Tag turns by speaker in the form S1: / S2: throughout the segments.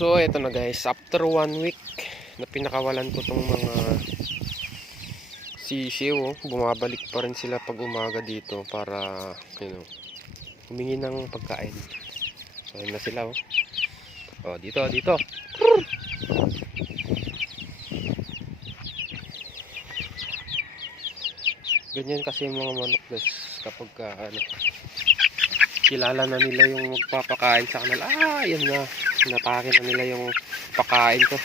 S1: eto na guys, after one week na pinakawalan ko tong mga sisiw, oh, bumabalik pa rin sila pag umaga dito para, you know, humingi ng pagkain. So, na sila, oh. Oh, dito, dito. Ganyan kasi yung mga manok guys kapag ka, ano, kilala na nila yung magpapakain sa kanila. Ah, yan na. Napake na nila yung pakain ko.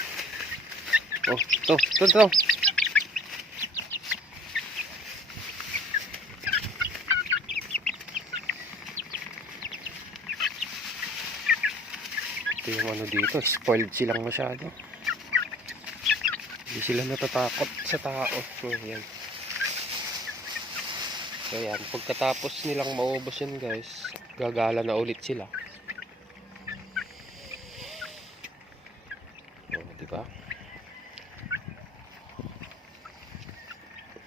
S1: Oh, to, to, to. Ito yung ano dito, spoiled silang masyado. Hindi sila natatakot sa tao. So, yan. So, yan. Pagkatapos nilang maubos yan, guys, gagala na ulit sila. Di ba?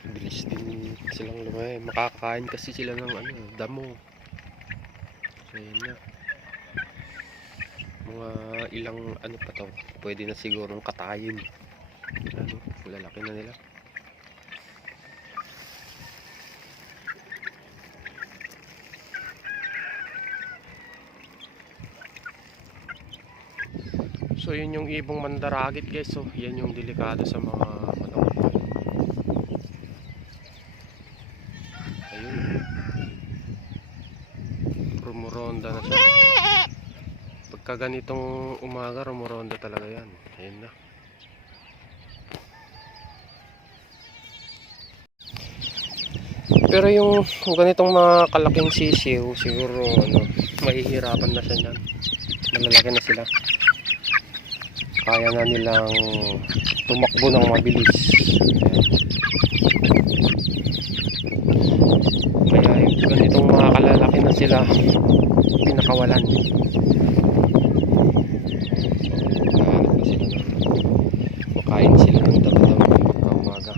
S1: Bilis din silang lumay. Makakain kasi sila ng ano, damo. So, yan na. Mga ilang ano pa to. Pwede na sigurong katayin. Ano, lalaki na nila. So yun yung ibong mandaragit guys. So yan yung delikado sa mga manok. Ayun. Rumuronda na siya. Pagka ganitong umaga, rumuronda talaga yan. Ayun na. Pero yung ganitong mga kalaking sisiw, siguro ano, mahihirapan na siya niyan. Malalaki na sila kaya na nilang tumakbo ng mabilis. Kaya yung ganitong mga kalalaki na sila pinakawalan. Makain sila ng damo-damo pagka umaga.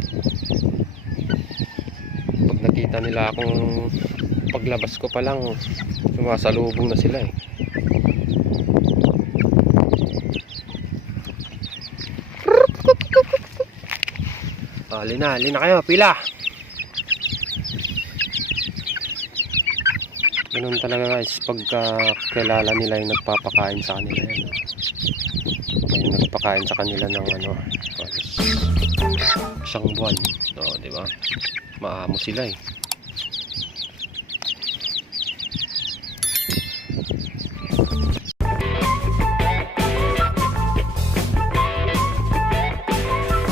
S1: Pag nakita nila akong paglabas ko pa lang sumasalubong na sila eh Oh, lina, lina kayo, pila. Ganun talaga guys, pagka kilala nila yung nagpapakain sa kanila yan. Yung nagpakain sa kanila ng ano, isang buwan. So, di ba? Maamo sila eh.